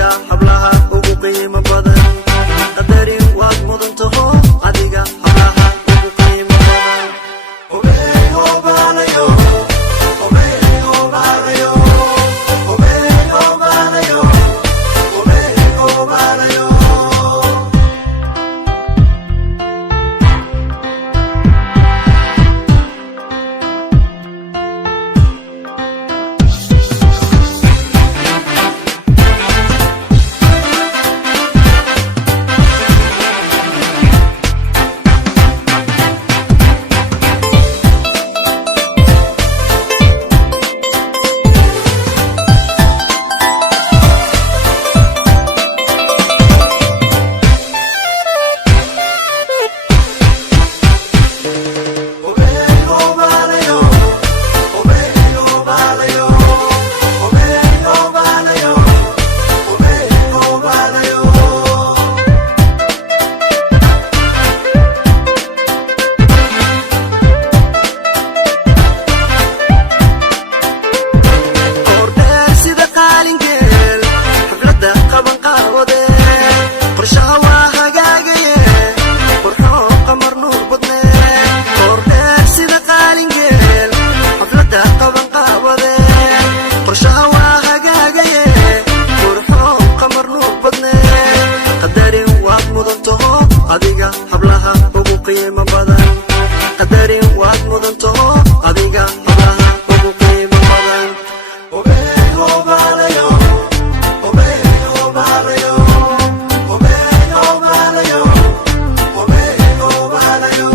adiga hablaha ugu qiimo badan qadarin waad mudan taho adiga hablaha ugu qiimo badan obeyo balayo obeyo balayo obeyo balayo obeyo balayo adiga hablaha ugu qiimo badan qadarin waad mudan taho adiga hablaha ugu qiimo badan obeyo balayo obeyo balayo obeyo balayo obeyo balayo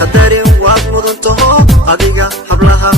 qadarin waad mudan taho adiga hablaha